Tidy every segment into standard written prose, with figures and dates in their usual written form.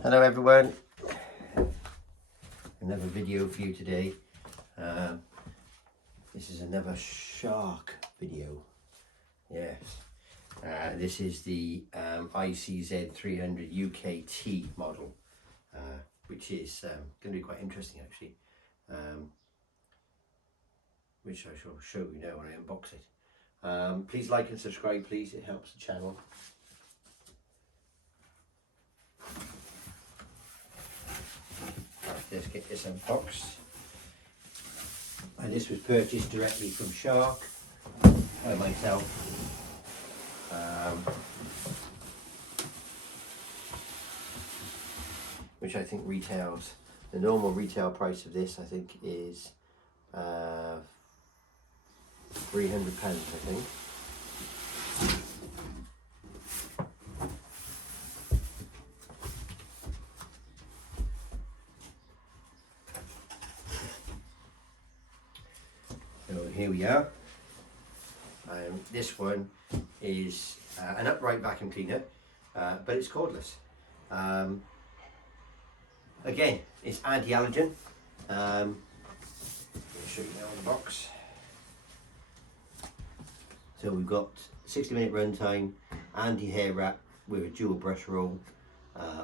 Hello everyone, another video for you today. This is another Shark video. Yes, this is the ICZ300UKT model, which is going to be quite interesting actually, which I shall show you now when I unbox it. Please like and subscribe, please, it helps the channel. Let's get this unboxed. And this was purchased directly from Shark by myself. Which I think retails, the normal retail price of this I think is £300 I think. So here we are. This one is an upright vacuum cleaner, but it's cordless. Again, it's anti-allergen. I'll show you now in the box. So we've got 60-minute runtime, anti-hair wrap with a dual brush roll.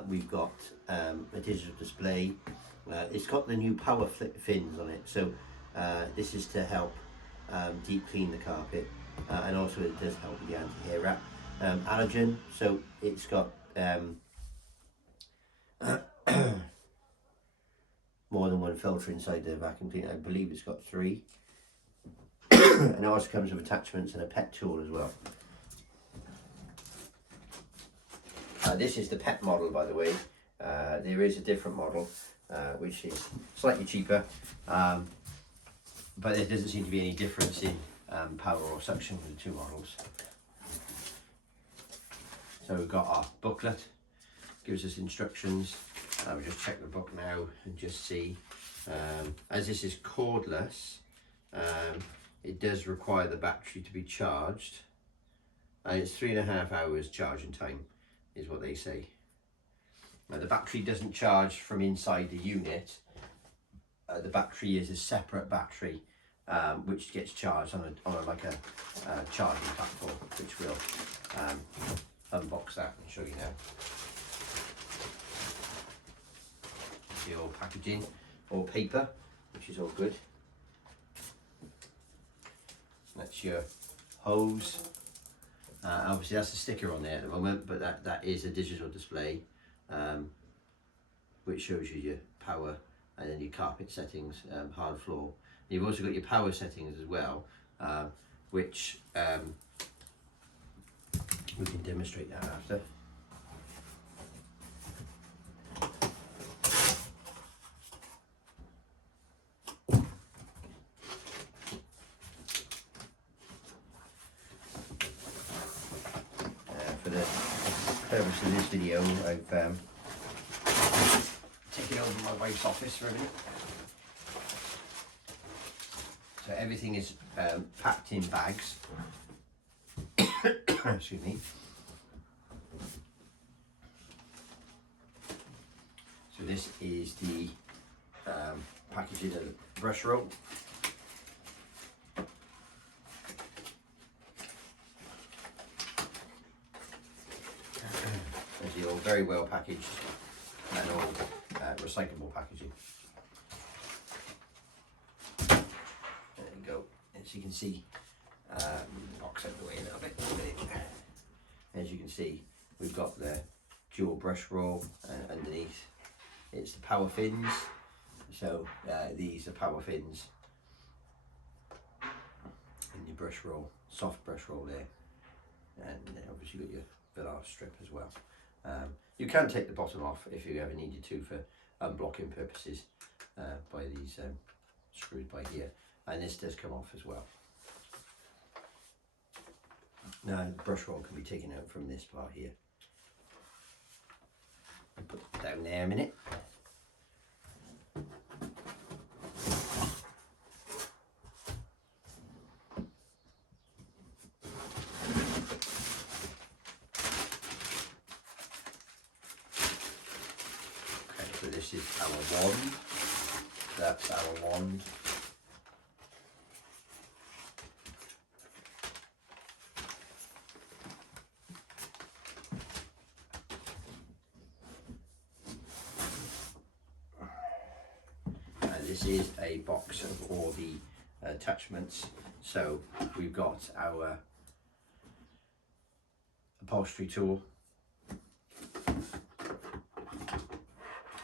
We've got a digital display. It's got the new power fins on it. So this is to help deep clean the carpet, and also it does help with the anti-hair wrap. Allergen, so it's got more than one filter inside the vacuum cleaner. I believe it's got 3. And it also comes with attachments and a pet tool as well. This is the pet model, by the way. There is a different model which is slightly cheaper, but there doesn't seem to be any difference in power or suction with the two models. So we've got our booklet, gives us instructions. We'll just check the book now and just see. As this is cordless, it does require the battery to be charged. It's 3.5 hours charging time is what they say. Now the battery doesn't charge from inside the unit. The battery is a separate battery which gets charged on a charging platform, which we'll unbox that and show you now. The old packaging, all paper, which is all good. That's your hose. Obviously that's a sticker on there at the moment, but that is a digital display which shows you your power and then your carpet settings, hard floor. You've also got your power settings as well, which we can demonstrate that after. For the purpose of this video, I've taken over my wife's office for a minute. So everything is packed in bags. Excuse me. So this is the packaging of the brush roll. As you're all very well packaged and all recyclable packaging. There you go. As you can see, box out the way a little bit. As you can see, we've got the dual brush roll underneath. It's the power fins. So these are power fins, and your brush roll, soft brush roll there, and then obviously you've got your velar strip as well. You can take the bottom off if you ever needed to for unblocking purposes by these screws by here, and this does come off as well. Now the brush roll can be taken out from this part here. I'll put it down there a minute. this is our wand. That's our wand. And this is a box of all the attachments. So we've got our upholstery tool.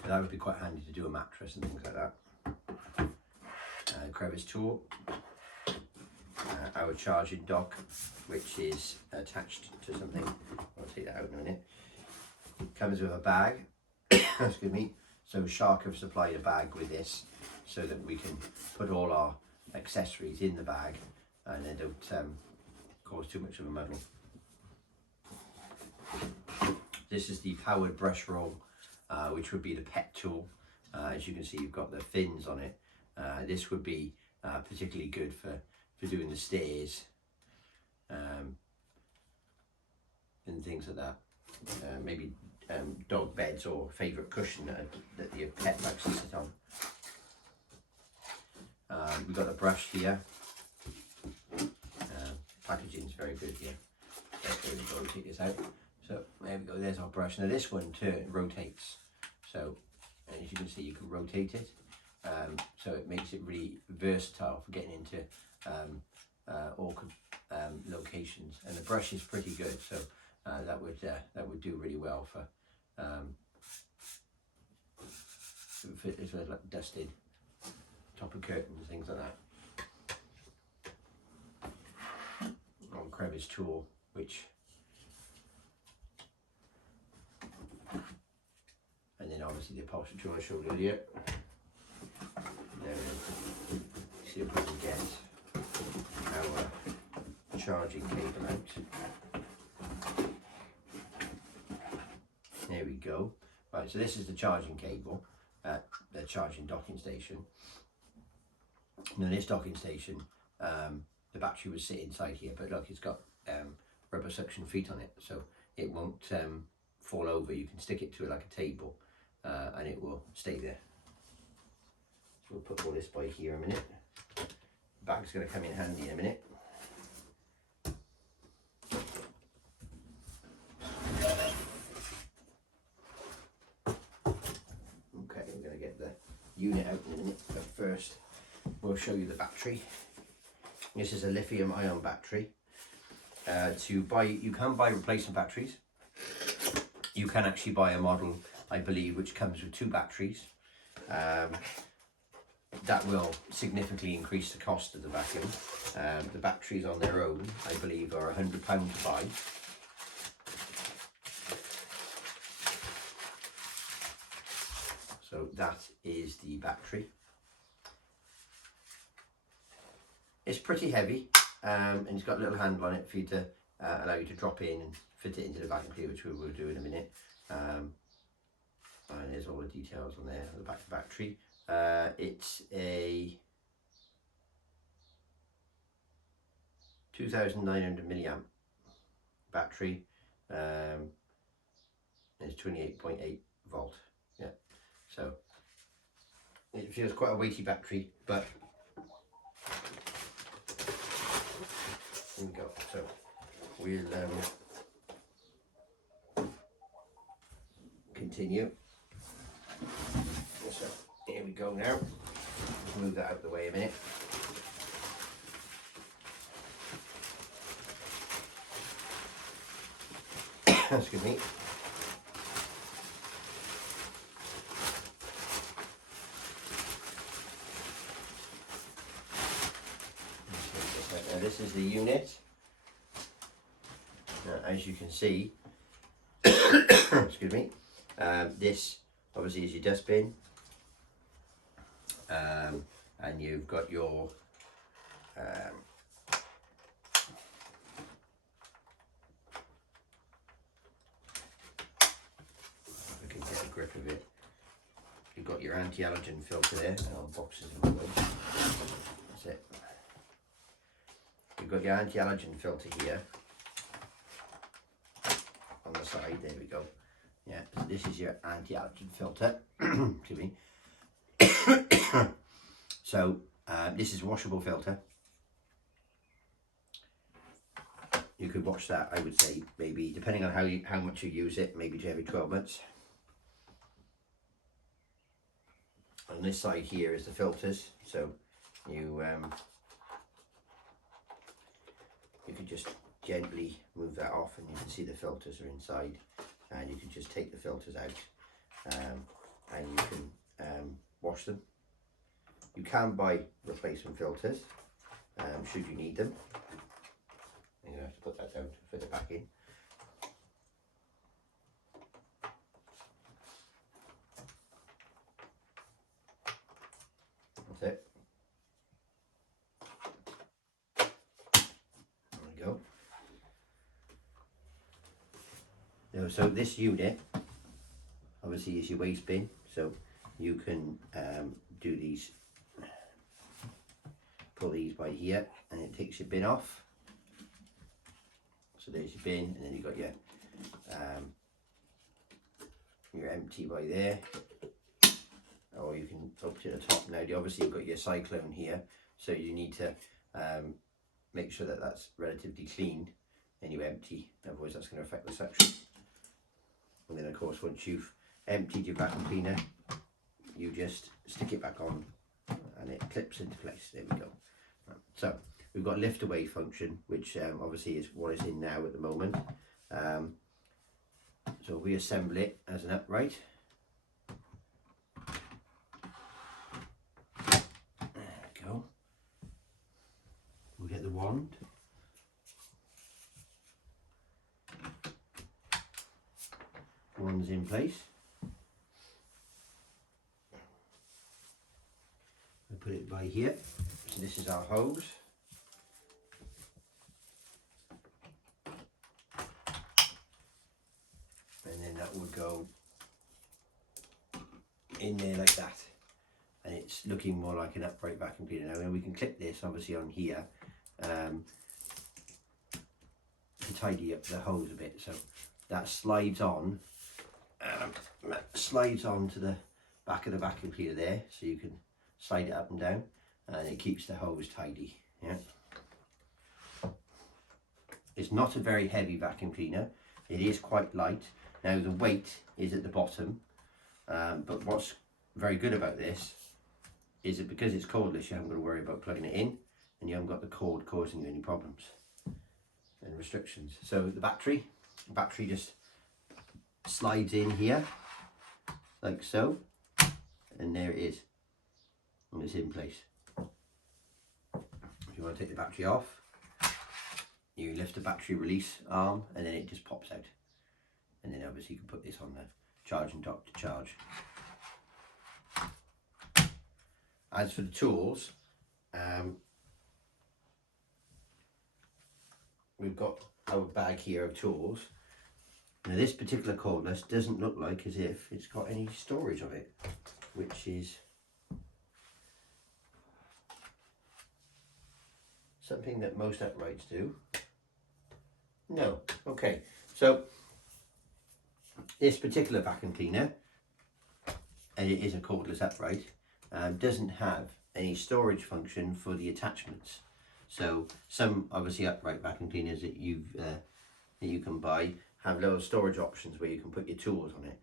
That would be quite handy to do a mattress and things like that. Crevice tool. Our charging dock, which is attached to something. I'll take that out in a minute. It comes with a bag. Excuse me. So Shark have supplied a bag with this so that we can put all our accessories in the bag and they don't cause too much of a muddle. This is the powered brush roll, which would be the pet tool. As you can see, you've got the fins on it. This would be particularly good for doing the stairs and things like that. Maybe dog beds or favourite cushion that your pet likes to sit on. We've got a brush here. Packaging is very good here. There we go, take this out. So there we go, there's our brush. Now this one rotates. So as you can see, you can rotate it. So it makes it really versatile for getting into awkward locations. And the brush is pretty good, so that would do really well for like dusted top of curtains, things like that. On crevice tool, which, and then obviously the upholstery tool I showed earlier. Then see if we can get our charging cable out. There we go. Right, so this is the charging cable at the charging docking station. Now this docking station, the battery would sit inside here, but look, it's got rubber suction feet on it, so it won't fall over. You can stick it to like a table and it will stay there. So we'll put all this by here a minute. The bag's going to come in handy in a minute. Okay, we're going to get the unit out in a minute, but first we'll show you the battery. This is a lithium-ion battery. You can buy replacement batteries. You can actually buy a model, I believe, which comes with 2 batteries. That will significantly increase the cost of the vacuum. The batteries on their own, I believe, are £100 to buy. So that is the battery. It's pretty heavy, and it's got a little handle on it for you to allow you to drop in and fit it into the vacuum cleaner, which we will do in a minute. And there's all the details on there on the back of the battery. It's a 2,900 milliamp battery. It's 28.8 volt. Yeah, so it feels quite a weighty battery, but here we go. So we'll continue. So here we go now. Move that out of the way a minute. Excuse me. This is the unit. As you can see, excuse me, this obviously is your dustbin, and you've got your I can get a grip of it. You've got your anti-allergen filter there, boxes in the way. That's it. You've got your anti-allergen filter here on the side. There we go. Yeah, this this is your anti-allergen filter. Excuse me. So this is a washable filter. You could wash that, I would say, maybe depending on how much you use it, maybe every 12 months. On this side here is the filters, so you could just gently move that off, and you can see the filters are inside, and you can just take the filters out, and you can wash them. You can buy replacement filters should you need them. You're going to have to put that down to fit it back in. That's it. There we go. Now, so this unit obviously is your waste bin, so you can do these, pull these by here, and it takes your bin off. So there's your bin, and then you've got your empty by there, or you can up to the top. Now obviously you've got your cyclone here, so you need to make sure that that's relatively clean, and you empty, otherwise that's going to affect the suction. And then of course once you've emptied your vacuum cleaner, you just stick it back on and it clips into place. There we go. So we've got lift away function, which obviously is what is in now at the moment. So we assemble it as an upright. There we go. We'll get the wand. Wand's in place. We put it by here. So this is our hose. And then that would go in there like that. And it's looking more like an upright vacuum cleaner now. And we can clip this obviously on here to tidy up the hose a bit. So that slides on, to the back of the vacuum cleaner there. So you can slide it up and down, and it keeps the hose tidy. Yeah. It's not a very heavy vacuum cleaner. It is quite light. Now the weight is at the bottom, but what's very good about this is that because it's cordless, you haven't got to worry about plugging it in, and you haven't got the cord causing you any problems and restrictions. So the battery just slides in here like so, and there it is, and it's in place. If you want to take the battery off, you lift the battery release arm, and then it just pops out. And then obviously you can put this on the charging dock to charge. As for the tools, we've got our bag here of tools. Now this particular cordless doesn't look like as if it's got any storage on it, which is something that most uprights do. No. Okay, so this particular vacuum cleaner, and it is a cordless upright, doesn't have any storage function for the attachments. So some obviously upright vacuum cleaners that you can buy have little storage options where you can put your tools on it.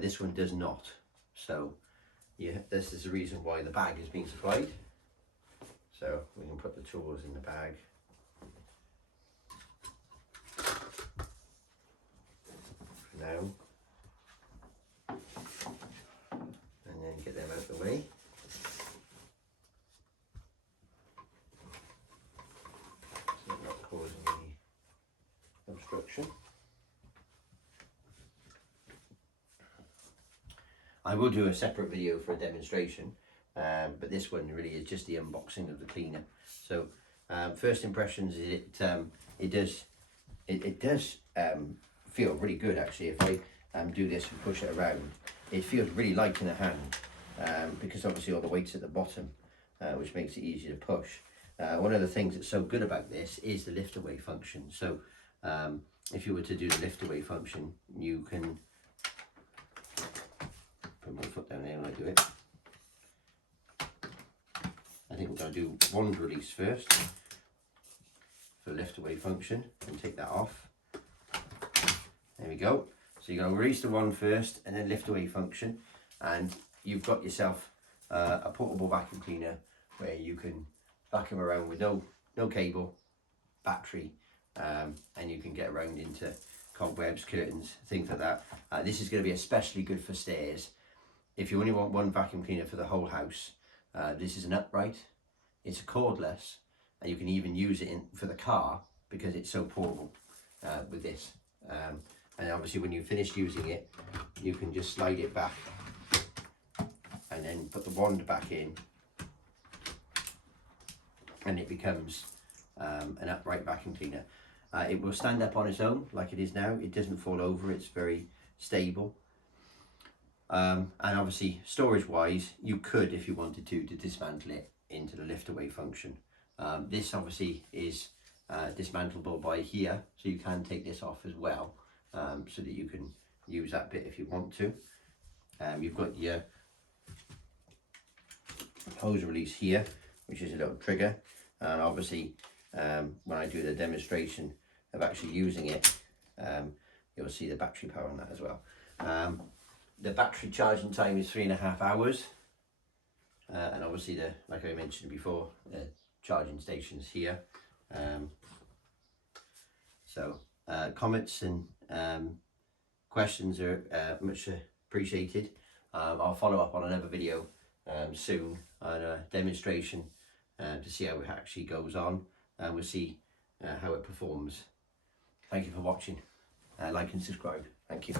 This one does not. So yeah, this is the reason why the bag is being supplied. So we can put the tools in the bag. For now. And then get them out of the way. So they're not causing any obstruction. I will do a separate video for a demonstration, but this one really is just the unboxing of the cleaner. So first impressions is it does feel really good actually. If I do this and push it around, it feels really light in the hand, because obviously all the weight's at the bottom, which makes it easy to push. One of the things that's so good about this is the lift away function. So if you were to do the lift away function, you can do it. I think we're going to do wand release first for the lift away function and take that off. There we go. So you're going to release the wand first and then lift away function, and you've got yourself a portable vacuum cleaner where you can vacuum around with no cable, battery, and you can get around into cobwebs, curtains, things like that. This is going to be especially good for stairs. If you only want one vacuum cleaner for the whole house, this is an upright, it's a cordless, and you can even use it for the car because it's so portable with this. And obviously when you finish using it, you can just slide it back and then put the wand back in, and it becomes an upright vacuum cleaner. It will stand up on its own like it is now. It doesn't fall over, it's very stable. And obviously storage wise, you could, if you wanted to dismantle it into the lift away function. This obviously is dismantleable by here, so you can take this off as well, so that you can use that bit if you want to. You've got your hose release here, which is a little trigger, and obviously when I do the demonstration of actually using it, you'll see the battery power on that as well. The battery charging time is 3.5 hours, and obviously like I mentioned before, the charging stations here. So comments and questions are much appreciated. I'll follow up on another video soon on a demonstration to see how it actually goes on, and we'll see how it performs. Thank you for watching. Like and subscribe. Thank you.